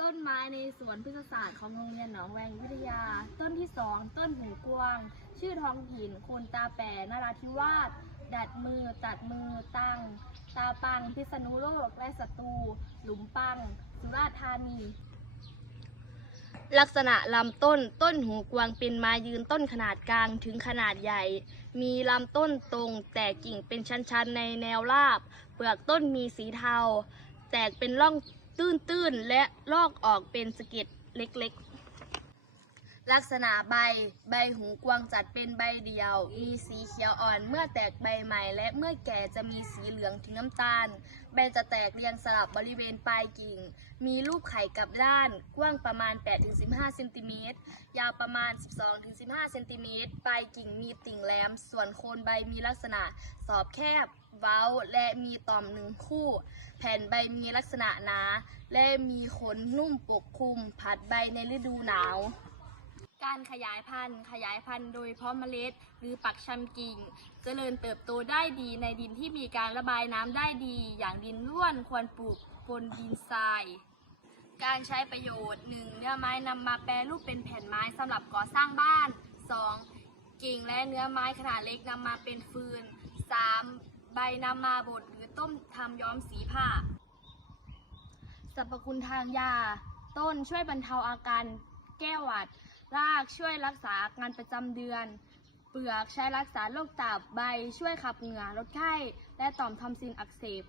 ต้นไม้ในสวนพฤกษศาสตร์ของโรงเรียนหนองแวงวิทยา ต้นที่สองต้นหูกวาง ชื่อท้องถิ่นโคนตาแปรนราธิวาสดัดมือ ตัดมือตั้ง ตาปัง พิษณุโลกและสตู หลุมปัง สุราษฎร์ธานี ลักษณะลำต้น ต้นหูกวางเป็นไม้ยืนต้นขนาดกลางถึงขนาดใหญ่ มีลำต้นตรง แต่กิ่งเป็นชั้นๆในแนวราบ เปลือกต้นมีสีเทา แตกเป็นร่อง ตื้นๆ และลอกออกเป็นสะเก็ดเล็กๆ ลักษณะใบ ใบหูกวางจัดเป็นใบเดียว มีสีเขียวอ่อนเมื่อแตกใบใหม่ และเมื่อแก่จะมีสีเหลืองถึงน้ำตาล ใบจะแตกเรียงสลับบริเวณปลายกิ่ง มีรูปไข่กับด้าน กว้างประมาณ 8-15เซนติเมตร ยาวประมาณ 12-15เซนติเมตร ปลายกิ่งมีติ่งแหลม ส่วนโคนใบมีลักษณะสอบแคบ เว้า และมีต่อมหนึ่งคู่ แผ่นใบมีลักษณะหนา และมีขนนุ่มปกคลุม ผัดใบในฤดูหนาว การขยายพันธุ์ ขยายพันธุ์โดยเพาะเมล็ด หรือปักชำกิ่ง เจริญเติบโตได้ดีในดินที่มีการระบายน้ำได้ดี อย่างดินร่วนควรปลูกบนดินทราย การใช้ประโยชน์ 1. เนื้อไม้นำมาแปรรูปเป็นแผ่นไม้สำหรับก่อสร้างบ้าน 2. กิ่งและเนื้อไม้ขนาดเล็กนำมาเป็นฟืน 3. ใบนำมาบดหรือต้มทำย้อมสีผ้าสรรพคุณทางยา ต้นช่วยบรรเทาอาการ แก้หวัด รากช่วยรักษาอาการประจำเดือน เปลือกใช้รักษาโรคตับใบช่วยขับเหงื่อลดไข้ และต่อมทอมซินอักเสบ